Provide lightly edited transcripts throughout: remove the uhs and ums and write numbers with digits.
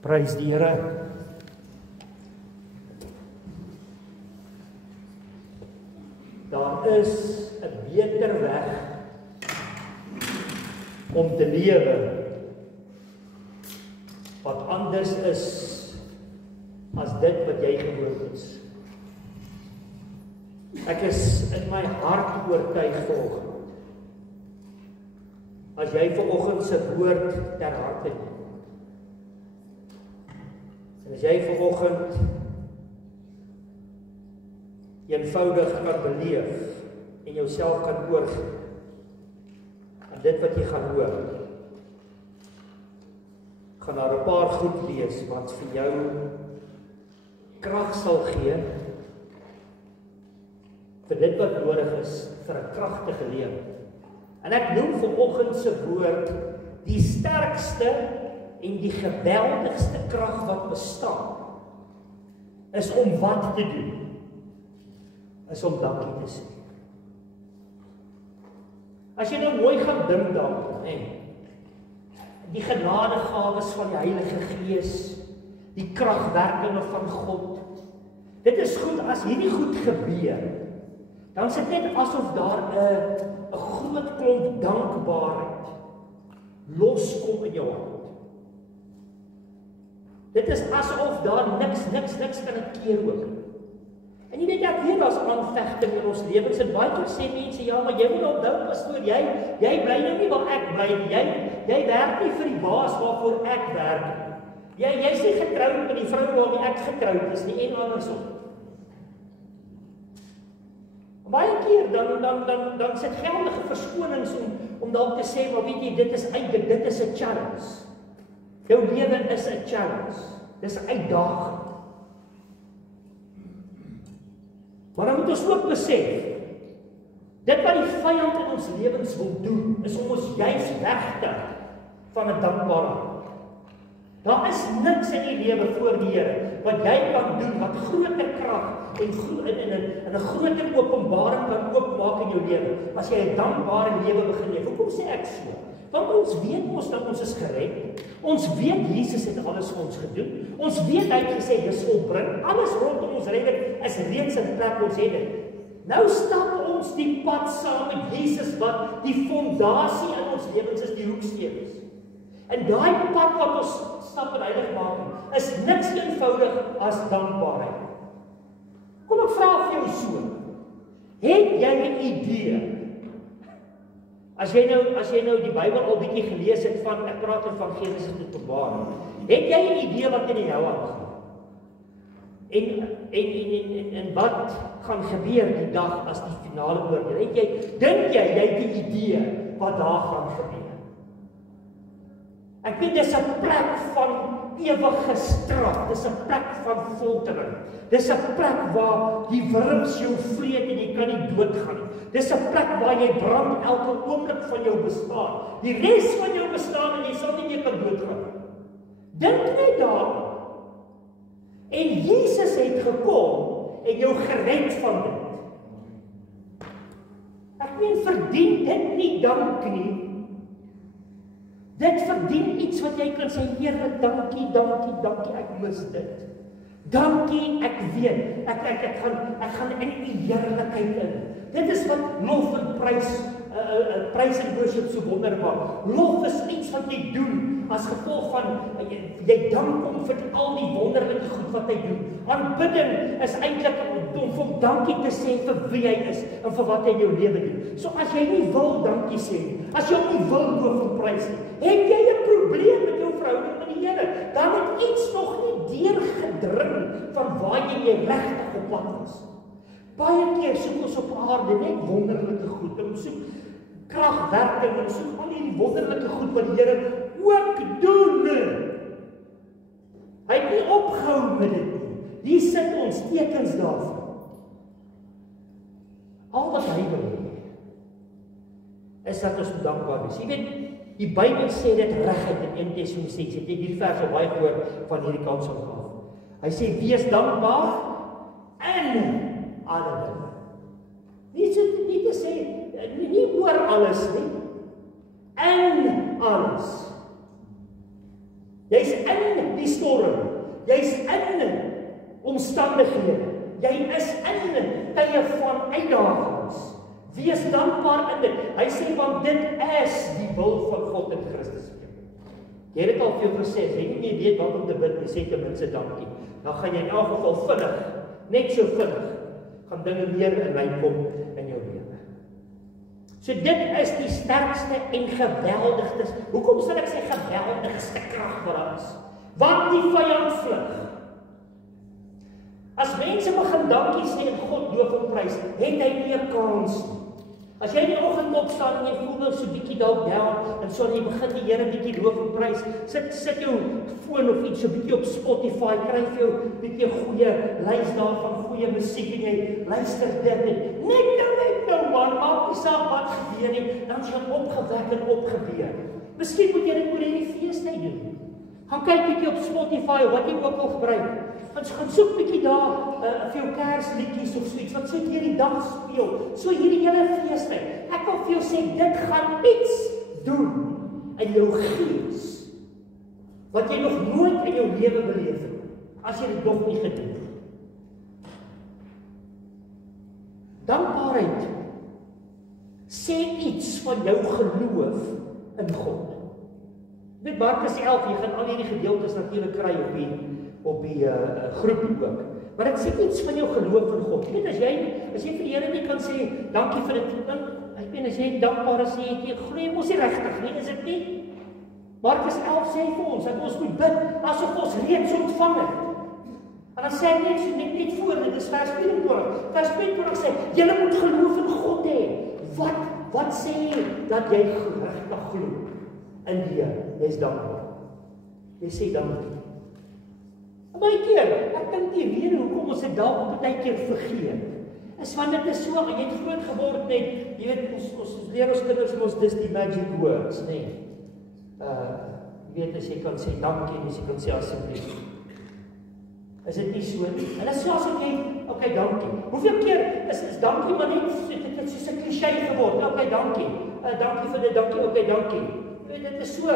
Prys die Here. Daar is 'n beter weg om te lewe wat anders is as dit wat jy gewoon is. Ek is in my hart oortuig vanoggend. As jy vanoggend se woord ter harte neem. En as jy vanoggend eenvoudig kan beleef en jouself kan oorgee aan dit wat jy gaan hoor, gaan daar 'n paar goed wees wat vir jou krag sal gee vir dit wat nodig is vir 'n kragtige lewe. En ek noem vanoggend se woord die sterkste en die geweldigste krag wat bestaan is om wat te doen? Is om dankie te sê. As jy nou mooi gaan dink daaroor, die genadegawes van die Heilige Gees, die kragwerkinge van God, dit is goed as hierdie goed gebeur, dan is dit net asof daar 'n groot klomp dankbaarheid loskom in jou hart. Dit is asof daar niks kan dit keer ook. En jy weet, ek weet daar's aanvegting in ons lewens en baie keer sê mense, ja, maar jy moet onthou, pastoor, jy bly nou nie waar ek bly nie. Jy werk nie vir die baas waarvoor ek werk. Jy's nie getroud met die vrou waarmee ek getroud is nie en andersom. Baie keer dan sit geldige verskonings om dalk te sê, maar weet jy, dit is 'n challenge. Jou lewe is 'n challenge. Dis 'n uitdaging. Maar dan moet ons ook besef, dit wat die vyand in ons lewens wil doen, is om ons juis weg te van 'n dankbare hart. Daar is niks in die lewe voor die Here wat jy kan doen wat groter krag en 'n groter openbaring kan oopmaak in jou lewe as jy 'n dankbare lewe begin leef. Hoekom sê ek so? Want ons weet mos dat ons is gered. Ons weet Jesus het alles vir ons gedoen. Ons weet hy het gesê dis volbring. Alles rondom ons redding is reeds in plek, ons het dit. Nou stap ons die pad saam met Jesus wat die fondasie in ons lewens is, die hoeksteen is. En daai pad wat ons stap en heilig maak, is niks eenvoudig as dankbaarheid. Kom ek vra vir jou so, het jy 'n idee? As jy nou die Bybel al bietjie gelees het ek praat van Genesis tot Openbaring, het jy 'n idee wat in die hel aangaan? En wat gaan gebeur die dag as die finale oordeel? Dink jy het 'n idee wat daar gaan gebeur? Ek weet dis 'n plek van ewige straf, dis 'n plek van foltering. Dis 'n plek waar die wurms jou vreet en jy kan nie doodgaan nie. Dis 'n plek waar jy brand elke oomblik van jou bestaan. Die res van jou bestaan en jy sal nie meer kan doodgaan nie. Dink net daaraan. En Jesus het gekom en jou gered van dit. Ek meen, verdien dit nie dank nie. Dit verdien iets wat jy kan sê, Here, dankie, ek mis dit. Dankie, ek weet, ek gaan in die heerlikheid in. Dit is wat lof en prys en worship so wonderbaar. Lof is iets wat jy doen as gevolg van, jy dank hom vir al die wonderlike goed wat hy doen. Aanbidding is eintlik om vir dankie te sê vir wie hy is en vir wat hy in jou lewe doen. So as jy nie wil dankie sê nie, as jy nie wil loof en prys nie, het jy 'n probleem met jou verhouding met die Here. Dan het iets nog nie deurgedring van waar jy regtig op pad was. Baie keer soek ons op aarde net wonderlike goed. Ons soek kragwerking, ons soek al hierdie wonderlike goed wat die Here ook doen. Hy het nie opgehou met dit nie. Hier sit ons tekens daarvan. Al wat hy wil hê is dat ons dankbaar is. Jy weet, die Bybel sê dit reguit in 1 Tessalonisense. Ek het hierdie vers al baie gehoor van hierdie kant af. Hy sê, wees dankbaar in alle dinge. Nie te sê, nie oor alles nie. In alles. Jy's in die storm. Jy's in omstandighede. Jy is in tye van uitdagings. Wees dankbaar in dit. Hy sê, want dit is die wil van God in Christus. Jy het dit al vir jou gesê, as jy nie weet wat om te bid, jy sê ten minste dankie. Dan gaan jy in elk geval vinnig, net so vinnig, gaan dinge meer in lyn kom in jou lewe. So dit is die sterkste en geweldigste, hoekom sal ek sê geweldigste krag vir ons? Want die vyand vlug. As mense begin dankie sê en God loof en prys, het hy nie 'n kans nie. As jy in die oggend opstaan en jy voel nou so bietjie dalk down, en so jy begin die Here bietjie loof en prys, sit jou foon of iets so bietjie op Spotify, kry vir jou bietjie goeie lys daarvan, goeie musiek en jy luister dit net nou man, maak nie saak wat gebeur nie, dan is jy opgewek en opgebeur. Miskien moet jy dit oor hierdie feestyd doen. Gaan kyk bietjie op Spotify of wat jy ook al gebruik. Gaan soek bietjie daar vir jou Kersliedjies of so iets wat so hierdie dag speel. So hierdie hele feestyd. Ek wil vir jou sê dit gaan iets doen in jou gees wat jy nog nooit in jou lewe beleef het as jy dit nog nie gedoen het. Dankbaarheid sê iets van jou geloof in God. Dit Markus 11, jy gaan al hierdie gedeeltes natuurlik kry op die groep ook. Maar dit sê iets van jou geloof in God. Jy weet, as jy vir die Here nie kan sê, dankie vir dit, dan, ek meen, as jy dankbaar is, jy glo mos nie regtig nie, is dit nie? Markus 11 sê vir ons, dat ons moet bid, asof ons reeds ontvang het. En dan sê hy net voor, dit is vers 24. Vers 24 sê, julle moet geloof in God hê. Wat sê dat jy regtig glo in die Here? Jy's dankbaar. Jy sê dankie. Baie keer, ek dink die rede hoekom ons dit dalk baie keer vergeet, is want dit is so, jy het groot geword met, jy weet, ons leer ons kinders mos dis die magic words, nee. Jy weet, as jy kan sê dankie, en as jy kan sê asseblief. Is dit nie so nie? En as jy, okay, dankie. Hoeveel keer is dankie maar net, dit is soos 'n cliché geword, okay, dankie. Dankie vir dit, dankie, okay, dankie. Jy weet, dit is so,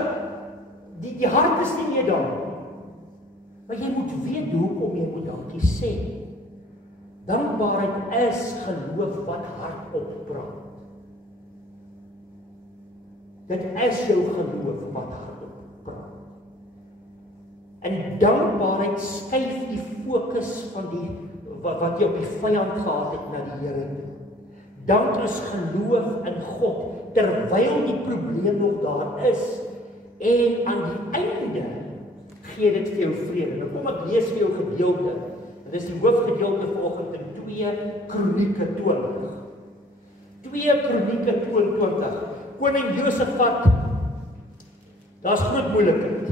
die hart is nie meer daar. Maar jy moet weet hoekom jy moet dankie sê. Dankbaarheid is geloof wat hardop praat. Dit is jou geloof wat hardop praat. En dankbaarheid skuif die fokus van wat jy op die vyand gehad het na die Here toe. Dank is geloof in God terwyl die probleem nog daar is. En aan die einde gee dit vir jou vrede. Nou kom ek lees vir jou gedeelte. Dit is die hoofgedeelte vanoggend in 2 Kronieke 20. 2 Kronieke 22. Koning Josafat, daar's groot moeilikheid.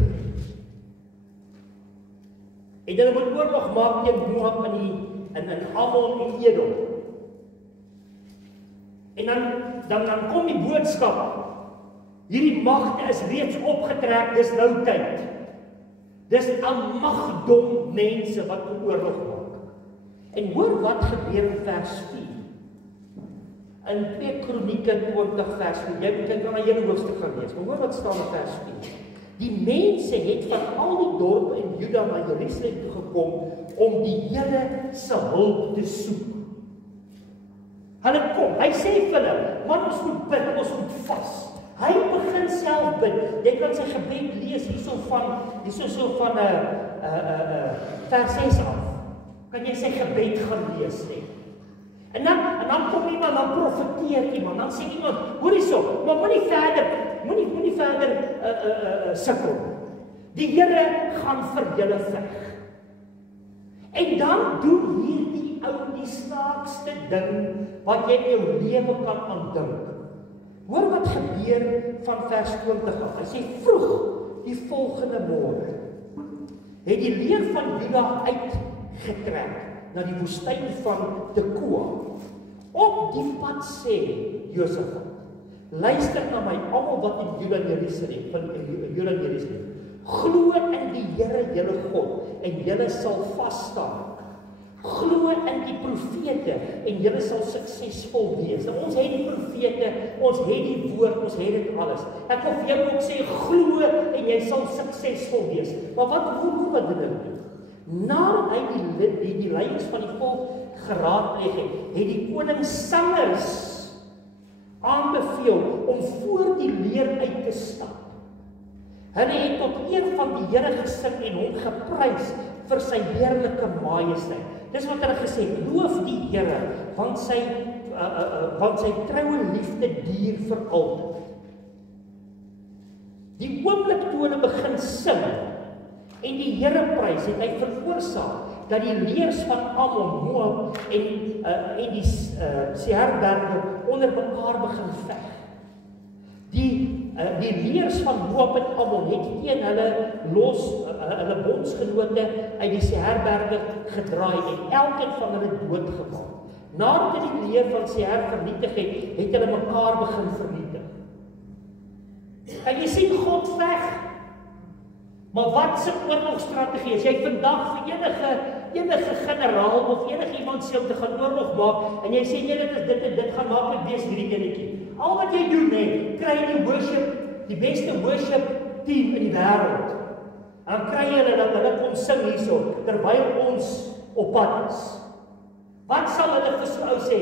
En hulle moet oorlog maak teen Moab in Ammon en Edom. En dan kom die boodskap. Hierdie magte is reeds opgetrek, dis nou tyd. Dis 'n magdom mense wat oorlog maak. En hoor wat gebeur in vers 4. In 2 Kronieke 20 vers 4. Jy kan dan 'n hele hoofstuk gaan lees. Maar hoor wat staan in vers 4. Die mense het van al die dorpe in Juda na Jerusalem toe gekom om die Here se hulp te soek. Hulle kom, hy sê vir hulle, man, ons moet bid, ons moet vas. Hy begin self bid. Jy kan sy gebed lees hierso van vers 6 af. Kan jy sy gebed gaan lees nie? En dan kom iemand, dan profeteer iemand, dan sê iemand, hoor hierso, maar moenie verder sukkel. Die Here gaan vir julle veg. En dan doen hierdie ou die snaakste ding wat jy in jou lewe kan aandink. Hoor wat gebeur van vers 20 af. Hy sê vroeg die volgende môre het die leer van Juda uitgetrek na die woestyn van Tekoa. Op die pad sê Josafat, luister na my almal wat in Juda en Jerusalem, glo in die Here julle God en julle sal vas staan. Glo in die profete en julle sal suksesvol wees. Nou, ons het die profete, ons het die woord, ons het dit alles. Ek wil vir jou ook sê, glo en jy sal suksesvol wees. Maar wat doen hulle? Nadat hy die leiers van die volk geraadpleeg het die koning sangers aanbeveel om voor die leer uit te stap. Hulle het tot eer van die Here gesing en hom geprys vir sy heerlike majesteit. Dis wat hulle gesê, loof die Here, want sy troue liefde duur vir altyd. Die oomblik toe hulle begin sing en die Here prys, het hy veroorsaak dat die leers van Ammon, Moab en die Seirberge onder mekaar begin veg. Die leers van Moab en Ammon het teen hulle bondsgenote uit die Seirberge gedraai en elkeen van hulle doodgemaak. Nadat hulle die leer van Seir vernietig het hulle mekaar begin vernietig. En jy sien God veg. Maar wat se oorlogstrategie is? Jy vandag vir enige generaal of enige iemand sê om te gaan oorlog maak en jy sê nee, dit gaan maklik wees hierdie enetjie. Al wat jy doen kry die beste worship team in die wêreld. Dan kry hulle dat hulle kom sing hierso terwyl ons op pad is. Wat sal hulle vir so ou sê?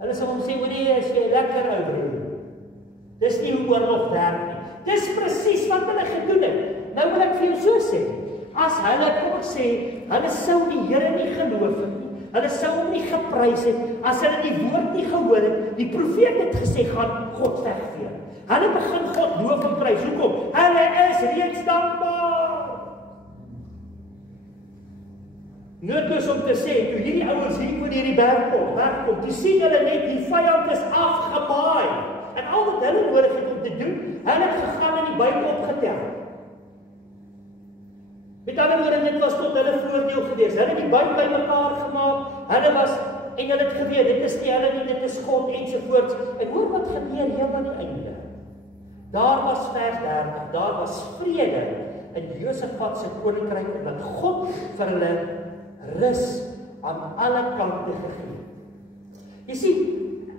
Hulle sal hom sê, "Hoerie, is jy lekker ou broer." Dis nie hoe oorlog werk nie. Dis presies wat hulle gedoen het. Nou wil ek vir jou so sê, as hulle, kom ek sê, hulle sou die Here nie geloof het nie, hulle sou hom nie geprys het, as hulle die woord nie gehoor het, die profeet het gesê, gaan God vegvee. Hulle begin God loof en prys. Hoekom? Hulle is reeds dankbaar. Noodloos om te sê, toe hierdie ouens hier voor hierdie berg kom, toe sien hulle net, die vyand is afgemaai. En al wat hulle nodig het om te doen, hulle het gegaan en die buite opgetel. Met ander woorde, dit was tot hulle voordeel gewees. Hulle het die buite by mekaar gemaak, en hulle het geweet, dit is nie hulle nie, dit is God ensovoorts. En hoor wat gebeur heel aan die einde. Daar was vers 30, daar was vrede in Josafat se koninkryk, omdat God vir hulle rus aan alle kante gegee. Jy sien,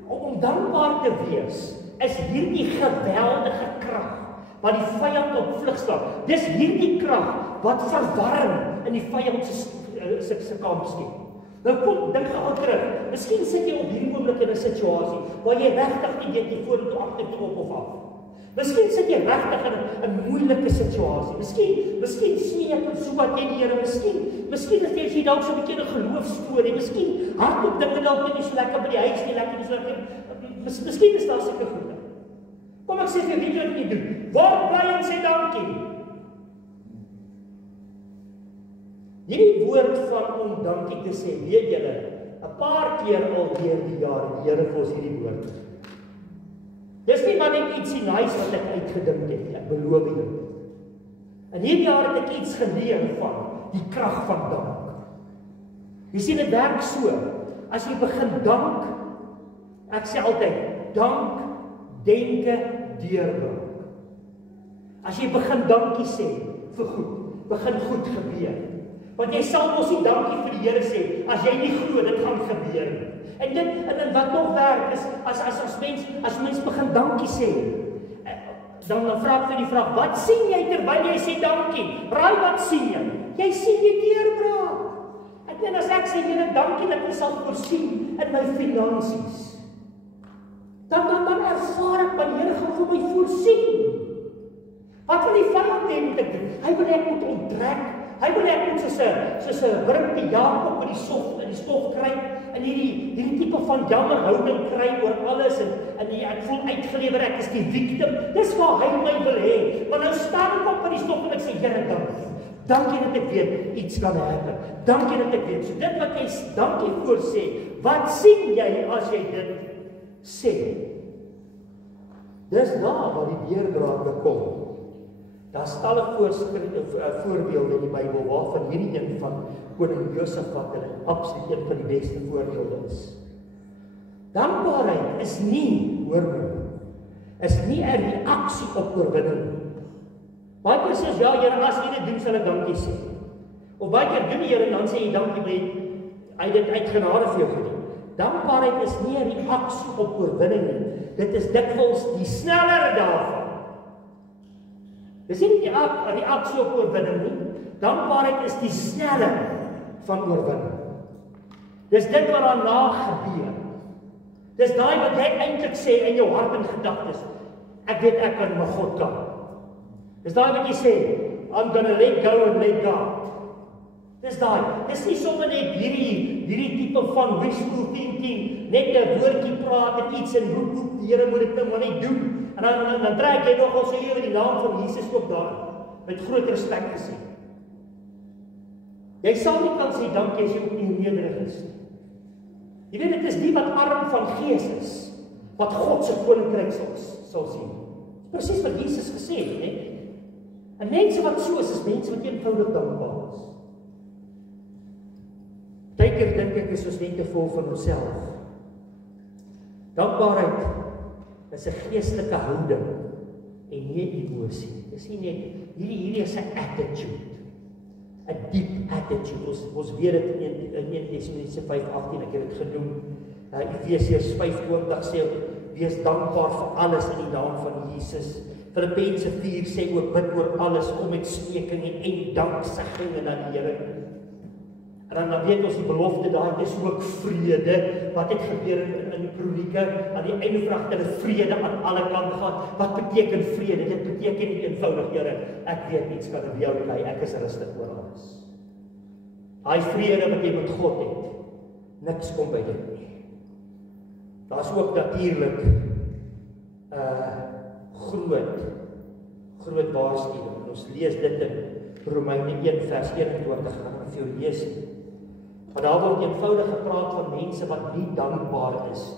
om dankbaar te wees, is hierdie geweldige krag wat die vyand op vlug slaan. Dis hierdie krag wat verwarring in die vyand se kamp skep. Nou kom, dink gou terug. Miskien sit jy op hierdie oomblik in 'n situasie waar jy regtig nie weet jy vorentoe, agtertoe op of af. Miskien sit jy regtig in 'n moeilike situasie. Miskien sien jy op so wat jy die Here, miskien is jy dalk so 'n bietjie 'n geloofstorie, miskien hardloop dinge dalk nie so lekker by die huis nie, lekker nie so lekker. Miskien is daar seker goed. Kom ek sê vir wie jy dit doen. Word bly en sê dankie. Hierdie woord van om dankie te sê, weet julle, 'n paar keer al deur die jare, die Here vir ons hierdie woord. Dis nie maar net ietsie nice wat ek uitgedink het, ek beloof julle. In hierdie jaar het ek iets geleer van die krag van dank. Jy sien, dit werk so, as jy begin dank, ek sê altyd, dank, denke, deurbring. As jy begin dankie sê, vir goed, begin goed gebeur. Want jy sal mos nie dankie vir die Here sê, as jy nie glo, dit gaan gebeur nie. En wat nog werk is, as mens begin dankie sê, dan vra ek vir die vraag, wat sien jy terwyl jy sê dankie? Raai wat sien jy? Jy sien die deurbraak. Ek meen, as ek sê, Here, dankie dat U sal voorsien in my finansies, dan ervaar ek, maar die Here gaan vir my voorsien. Wat wil die vyand hê moet ek doen? Hy wil ek moet onttrek. Hy wil ek moet soos 'n wurmpie Jakob in die stof kry, en hierdie tipe van jammerhouding kry oor alles, en ek voel uitgelewer, ek is die victim. Dis waar hy my wil hê. Maar nou staan ek op in die stof en ek sê, Here, dankie. Dankie dat ek weet, iets kan happen. Dankie dat ek weet. So dit wat jy dankie voor sê, wat sien jy as jy dit sê? Dis daar waar die deurbrake kom. Daar's talle voorbeelde in die Bybel waarvan hierdie een van koning Josafat absoluut een van die beste voorbeelde is. Dankbaarheid is nie, hoor my, is nie 'n reaksie op oorwinning. Baie sê, ja, Here, as jy dit doen, sal ek dankie sê. Of baie keer doen die Here en dan sê jy dankie, hy het dit uit genade vir jou gedoen. Dankbaarheid is nie 'n reaksie op oorwinning nie. Dit is dikwels die sneller daarvan. Dis nie die reaksie op oorwinning nie. Dankbaarheid is die sneller van oorwinning. Dis dit wat daarna gebeur. Dis daai wat jy eintlik sê in jou hart en gedagtes. Ek weet ek kan, maar God kan. Dis daai wat jy sê, I'm gonna let go and let God. Dis daai. Dis nie sommer net hierdie tipe van wishful thinking, net 'n woordjie praat en iets en roep, die Here moet dit nou maar net doen. En dan trek jy nogal so oor die naam van Jesus ook daar met groot respek gesê. Jy sal nie kan sê dankie as jy ook nie nederig is. Jy weet dit is die wat arm van gees is, wat God se koninkryk sal sien. Presies wat Jesus gesê het, né? En mense wat so is mense wat eenvoudig dankbaar is. Partykeer dink ek is ons net te vol van onsself. Dankbaarheid is 'n geestelike houding en nie 'n emosie. Dis nie net hierdie is 'n attitude. 'n Deep attitude. Ons weet dit in 1 Tessalonisense 5:18, ek het dit genoem. Efesiërs 5:20 sê wees dankbaar vir alles in die naam van Jesus. Filippense 4 sê ook bid oor alles, kom met smeking en danksegging aan die Here. En dan weet ons die belofte daar, dis ook vrede. Wat het gebeur in die kronieke? Aan die einde vraag hulle vrede aan alle kante gehad. Wat beteken vrede? Dit beteken nie eenvoudig, Here, ek weet niks kan in jou kry, ek is rustig oor alles. Daai vrede wat jy met God het, niks kom by dit nie. Daar's ook natuurlik groot waarskuwing. Ons lees dit in Romeine 1 vers 21, gaan ek vir jou lees. Maar daar word eenvoudig gepraat van mense wat nie dankbaar is.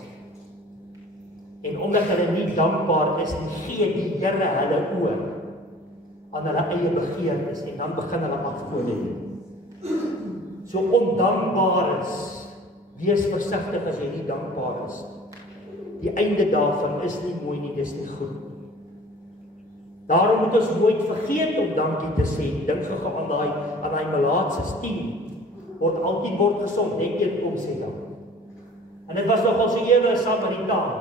En omdat hulle nie dankbaar is, gee die Here hulle oor aan hulle eie begeertes en dan begin hulle afgode. So ondankbaar is, wees versigtig as jy nie dankbaar is. Die einde daarvan is nie mooi nie, dis nie goed. Daarom moet ons nooit vergeet om dankie te sê. Dink gou aan daai Melaatse 10 word gesond, net een kom sê dank. En dit was nogal so ewe Samaritaan.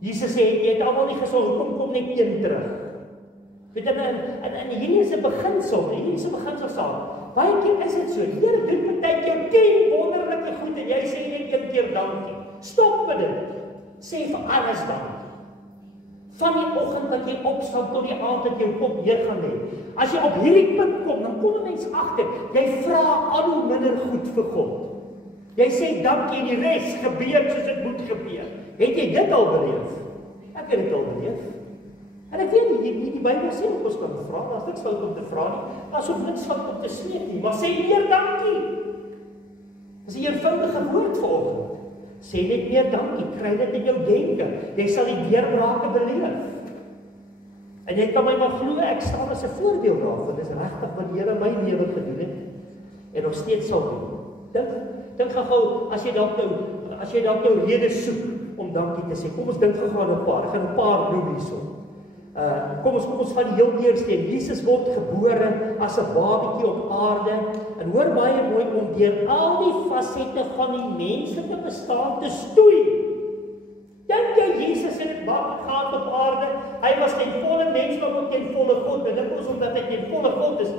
Jesus sê jy het almal nie gesond, kom net een terug. Weet jy, en hierdie is 'n beginsel, hierdie is 'n beginsel saak. Baie keer is dit so, die Here doen partykeer 10 wonderlike goed en jy sê net een keer dankie. Stop met dit. Sê vir alles dankie. Van die oggend wat jy opstaan tot die aand dat jou kop neer gaan lê. As jy op hierdie punt kom, dan kom 'n mens agter, jy vra al hoe minder goed vir God. Jy sê dankie en die res gebeur soos dit moet gebeur. Het jy dit al beleef? Ek het dit al beleef. En ek weet nie, die Bybel sê ons kan vra, daar's niks fout om te vra nie. Daar's ook niks fout om te smeek nie, maar sê meer dankie. Dis 'n eenvoudige woord vanoggend. Sê net meer dankie, kry dit in jou denke. Jy sal die deurbrake beleef. En jy kan my maar glo, ek staan as 'n voorbeeld daarvan. Dis regtig wat die Here my lewe gedoen het en nog steeds sal doen. Dink gou as jy dalk nou redes soek om dankie te sê. Kom ons dink gou aan 'n paar. Ek gaan 'n paar noem hierso. Kom ons van die heel eerste. Jesus word gebore as 'n babatjie op aarde en hoor baie mooi om deur al die fasette van die menslike bestaan te stoei. Dink jy Jesus het dit gehad op aarde? Hy was ten volle mens, maar ook ten volle God. En dit is omdat hy ten volle God is.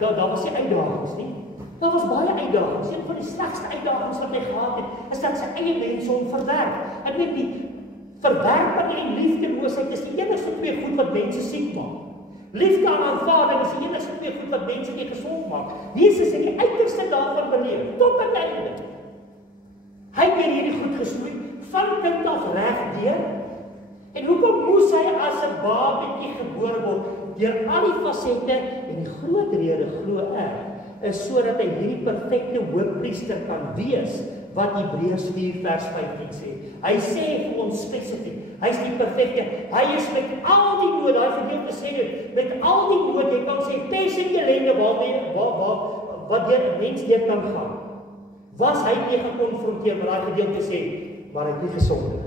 Daar was nie uitdagings nie. Daar was baie uitdagings. Een van die slegste uitdagings wat hy gehad het, is dat sy eie mense hom verwerp. Ek weet nie, verwerping en liefdeloosheid is die enigste twee goed wat mense siek maak. Liefde aan aanvaarding is die enigste twee goed wat mense nie gesond maak. Jesus het die uiterste daarvan beleef, tot uiteindelik. Hy het hierdie goed gestoei, van kind af reg deur. En hoekom moes hy as 'n babatjie gebore word? Deur al die fasette en die groot rede glo ek, is sodat hy hierdie perfekte hoëpriester kan wees, wat Hebreërs 4 vers 15 sê. Hy sê vir ons spesifiek, hy is die perfekte, hy is met al die nood, hy gedeelte sê dit, met al die nood, jy kan sê, pes en ellende wat deur 'n mens deur kan gaan. Was hy nie gekonfronteer met daai gedeelte sê, maar hy het nie gesond nie.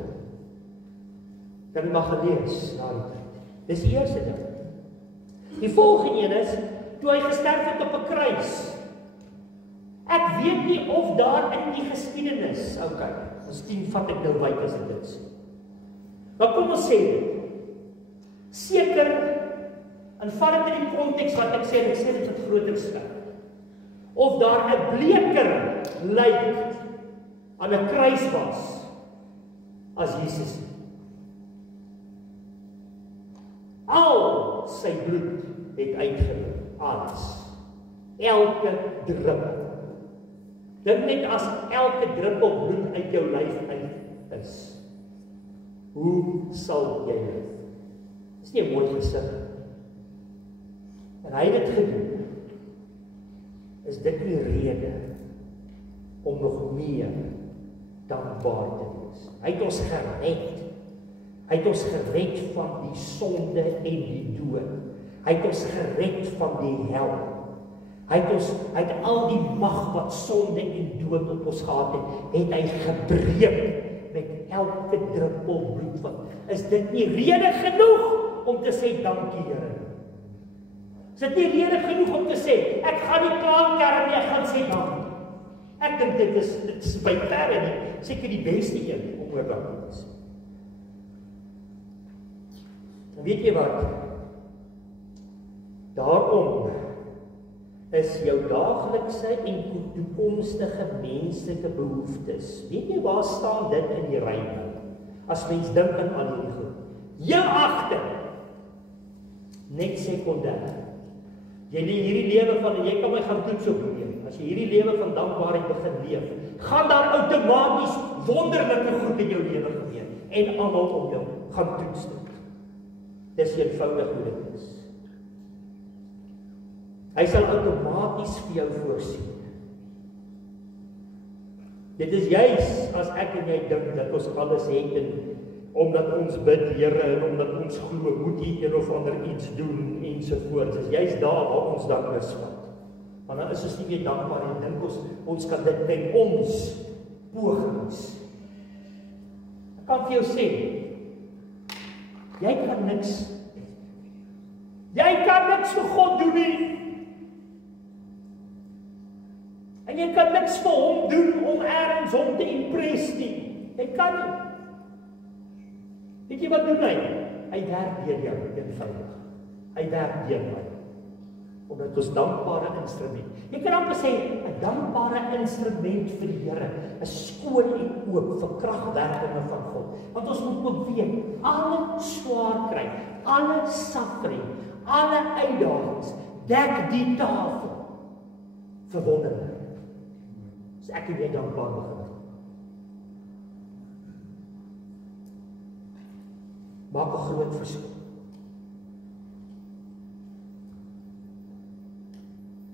Kan jy maar gelees na die tyd. Dis die eerste ding. Die volgende een is, toe hy gesterf het op 'n kruis. Ek weet nie of daar in die geskiedenis, okay, miskien vat ek nou wyk as ek dit sê. Maar kom ons sê, seker, en vat dit in die konteks wat ek sê dit met groter skrif. Of daar 'n bleker lijk aan 'n kruis was as Jesus. Al sy bloed het uitgeloop, alles. Elke druppel. Dink net as elke druppel bloed uit jou lyf uit is. Hoe sal jy leef? Dis nie 'n mooi gesig. En hy het dit gedoen. Is dit nie rede om nog meer dankbaar te wees? Hy het ons gered. Hy het ons gered van die sonde en die dood. Hy het ons gered van die hel. Hy het al die mag wat sonde en dood op ons gehad het hy gebreek met elke druppel bloed van. Is dit nie rede genoeg om te sê dankie Here? Is dit nie rede genoeg om te sê ek gaan nie klaarkerm nie, ek gaan sê dankie? Ek dink dit is by verre nie seker die beste een om oor dankie te sê. En weet jy wat? Daarom is jou daaglikse en toekomstige menslike behoeftes. Weet jy waar staan dit in die Bybel? As mens dink aan al hierdie goed. Jou agter. Net sekondêr. Jy leef hierdie lewe van jy kan my gaan toets op leef. As jy hierdie lewe van dankbaarheid begin leef, gaan daar outomaties wonderlike goed in jou lewe gebeur en almal om jou gaan toets dit. Dis eenvoudig hoe dit is. Hy sal outomaties vir jou voorsien. Dit is juis as ek en jy dink dat ons alles het en omdat ons bid Here en omdat ons glo moet jy een of ander iets doen ensovoorts. Dis juis daar waar ons dan misvat. Want dan is ons nie meer dankbaar en dink ons kan dit met ons pogings. Ek kan vir jou sê, jy kan niks vir God doen nie. En jy kan niks vir hom doen om ergens hom te impress nie. Jy kan nie. Weet jy wat doen hy? Hy werk deur jou, eenvoudig. Hy werk deur my. Omdat ons dankbare instrument. Jy kan amper sê, 'n dankbare instrument vir die Here, is skoon en oop vir kragwerkinge van God. Want ons moet ook weet, alle swaar kry, alle suffering, alle uitdagings, dek die tafel vir wonderwerke. So ek en jy dankbaar begin. Maak 'n groot verskil.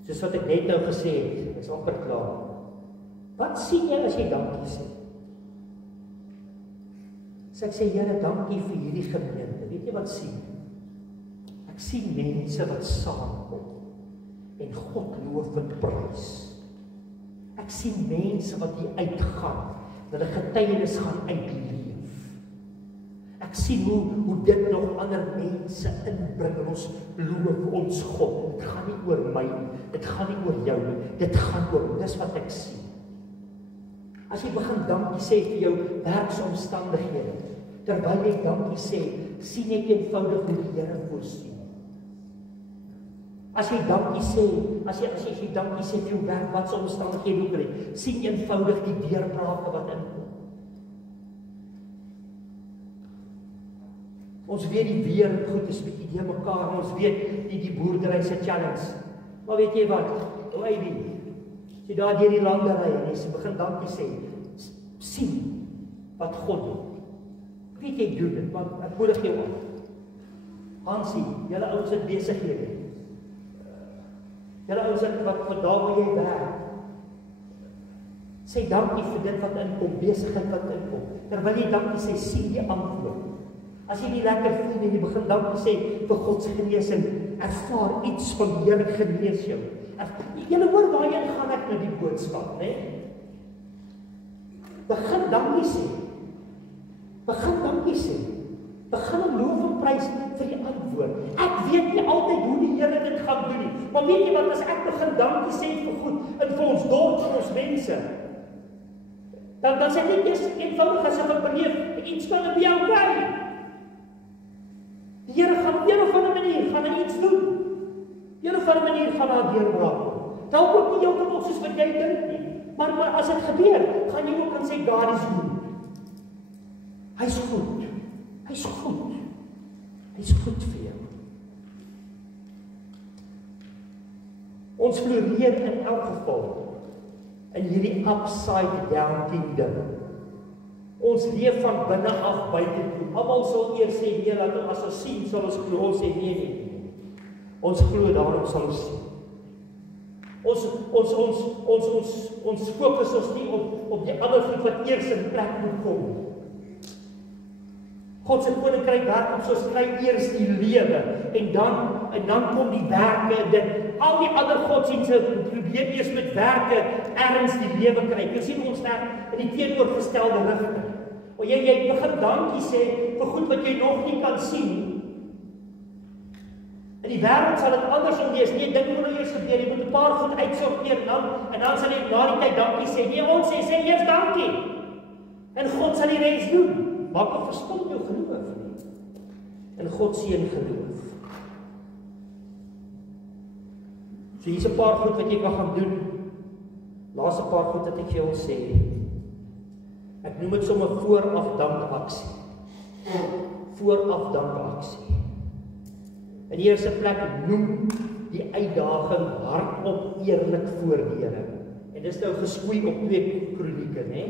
Soos wat ek net nou gesê het, is amper klaar. Wat sien jy as jy dankie sê? As ek sê, Here, dankie vir hierdie gemeente. Weet jy wat sien? Ek sien mense wat saamkom en God loof en prys. Ek sien mense wat hier uitgaan, dat hulle getuienis gaan uitleef. Ek sien hoe dit nog ander mense inbring en ons loof ons God. Dit gaan nie oor my nie, dit gaan nie oor jou nie, dit gaan oor, dis wat ek sien. As jy begin dankie sê vir jou werksomstandighede, terwyl jy dankie sê, sien ek eenvoudig hoe die Here voorsien. As jy dankie sê, as jy dankie sê vir jou werk, wat se omstandighede ook al het, sien eenvoudig die deurbrake wat inkom. Ons weet die weer goed is bietjie de mekaar, ons weet die boerdery se challenge. Maar weet jy wat? As jy daar deur die lande ry en jy begin dankie sê, sien wat God doen. Weet jy doen dit, want ek moedig jou aan. Hansie, julle ouens het besighede. Julle ouens wat daar waar jy werk. Sê dankie vir dit wat inkom, besigheid wat inkom. Terwyl jy dankie sê, sien die antwoord. As jy nie lekker voel en jy begin dankie sê vir God se genesing, ervaar iets van die Here genees jou. Julle hoor waarheen gaan ek met die boodskap, né? Begin dankie sê. Begin dankie sê. Begin om loof en prys vir die antwoord. Ek weet nie altyd hoe die Here dit gaan doen nie, maar weet jy wat, as ek begin dankie sê vir goed en vir ons dorp, vir ons mense, dan sê ek net eers eenvoudig as ek beleef, iets kan be okay. Die Here gaan op een of ander manier, gaan hy iets doen. Op een of ander manier gaan daar deurbraak kom. Dalk ook nie heeltemal soos wat jy dink nie, maar as dit gebeur, gaan jy ook kan sê, God is goed. Hy's goed. Hy's goed. Hy's goed vir jou. Ons floreer in elk geval in hierdie upside down kingdom. Ons leef van binne af buite toe. Almal sal eers sê, nee, laat ons as ons sien, sal ons glo. Ons sê nee. Ons glo, daarom sal ons sien. Ons fokus ons nie op die ander goed wat eers in plek moet kom. God se koninkryk werk op soos kry eers die lewe en dan kom die werke en dit al die ander godsdienste probeer eers met werke ergens die lewe kry. Jy sien ons werk in die teenoorgestelde rigting. O jy begin dankie sê vir goed wat jy nog nie kan sien. In die wêreld sal dit andersom wees. Nee, dink moet nou eers gebeur. Jy moet 'n paar goed uitsorteer en dan sal jy na die tyd dankie sê. Nee, ons sê eers dankie. En God sal die res doen. Maak of verskil jou geloof nie. En God seën geloof. So hier's 'n paar goed wat jy kan gaan doen. Laaste paar goed wat ek vir jou wil sê. Ek noem dit sommer vooraf dankaksie. Vooraf dankaksie. In die eerste plek noem die uitdaging hardop eerlik voor die Here. En dis nou geskoei op 2 Kronieke, né?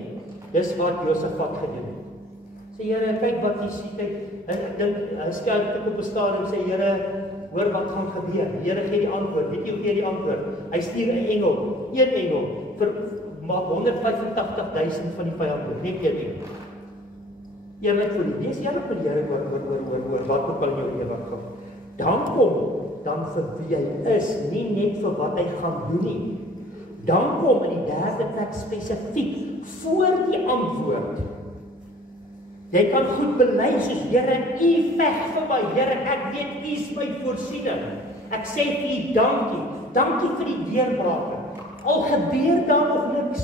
Dis wat Josafat gedoen het. Sê Here, kyk wat jy sien, hy stel dit op 'n stadium sê Here, hoor wat gaan gebeur. Die Here gee die antwoord. Weet jy hoe gee die antwoord? Hy stuur 'n engel, een engel vir maak 185.000 van die vyande, net een engel. Eerlik vir die. Dis eerlik vir die Here oor wat ook al in jou lewe gaan. Dan vir wie hy is, nie net vir wat hy gaan doen nie. Dan kom in die derde plek spesifiek voor die antwoord. Jy kan goed bely soos Here, U veg vir my, Here, ek weet U is my voorsiening. Ek sê vir U dankie. Dankie vir die deurbrake. Al gebeur daar nog niks.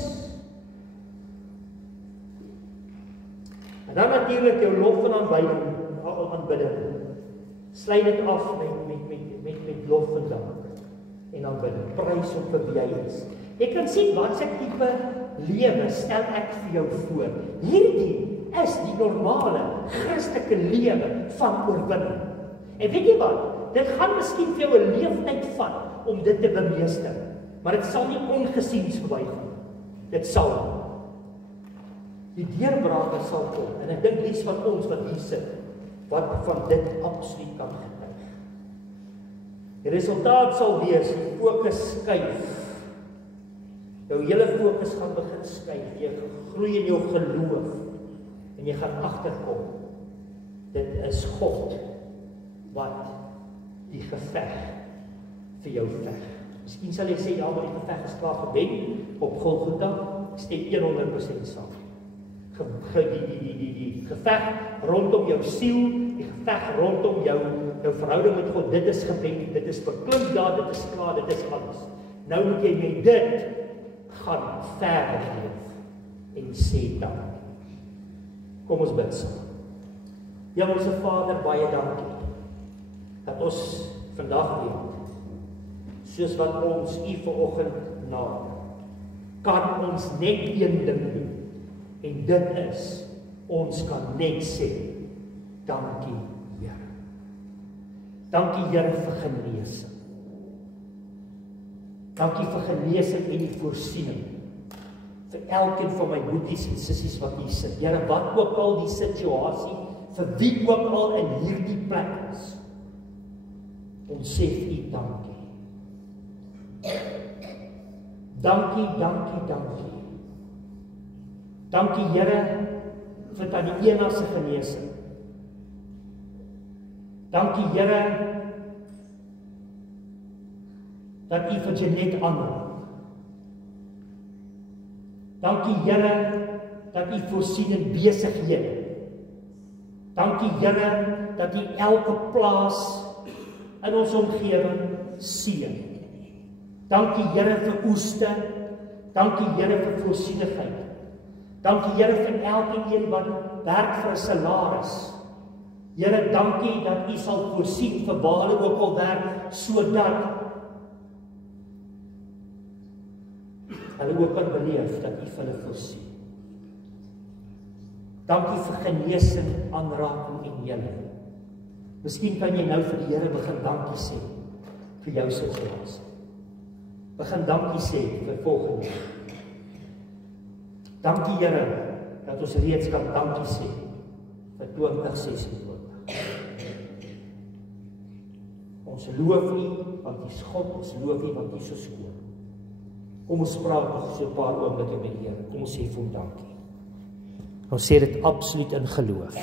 En dan natuurlik jou lof en aanbidding. Sluit dit af met lof en dank. En aanbidding. Prys hom vir wie hy is. Jy kan sien wat se tipe lewe stel ek vir jou voor. Hierdie is die normale Christelike lewe van oorwinning. En weet jy wat? Dit gaan miskien vir jou 'n leeftyd vat om dit te bemeester, maar dit sal nie ongesiens verbygaan. Dit sal. Die deurbrake sal kom. En ek dink dis van ons wat hier sit, wat van dit absoluut kan getuig. Die resultaat sal wees, die fokus skuif. Jou hele fokus gaan begin skuif. Jy groei in jou geloof. En jy gaan agterkom, dit is God wat die geveg vir jou veg. Miskien sal jy sê, ja, maar die geveg is klaar gewen op Golgotha. Ek stem 100% saam. Die geveg rondom jou siel, die geveg rondom jou verhouding met God, dit is gewen, dit is beklink daar, dit is klaar, dit is alles. Nou moet jy met dit gaan verder leef en sê dankie. Kom ons bid saam. Hemelse Vader, baie dankie dat ons vandag weet, soos wat ons U vanoggend naam, kan ons net een ding doen. En dit is, ons kan net sê, dankie Here. Dankie Here vir genesing. Dankie vir genesing en die voorsiening. Vir elkeen van my boeties en sissies wat hier sit. Here, wat ook al die situasie, vir wie ook al in hierdie plek is, ons sê vir U dankie. Dankie, dankie, dankie. Dankie Here vir Tannie Ena se genesing. Dankie Here dat U vir Jeanette aanraak. Dankie Here dat U voorsien in besighede. Dankie Here dat U elke plaas in ons omgewing seën. Dankie Here vir oeste, dankie Here vir voorsienigheid. Dankie Here vir elkeen wat werk vir 'n salaris. Here, dankie dat U sal voorsien vir waar hulle ook al werk, sodat hulle ook kan beleef dat U vir hulle voorsien. Dankie vir genesing, aanraking en heling. Miskien kan jy nou vir die Here begin dankie sê vir jou situasie. Begin dankie sê vir volgende jaar. Dankie Here dat ons reeds kan dankie sê vir 2026. Ons loof U want U is God, ons loof U want U is so skoon. Kom ons praat nog so 'n paar oomblikke met die Here. Kom ons sê vir hom dankie. Ons sê dit absoluut in geloof.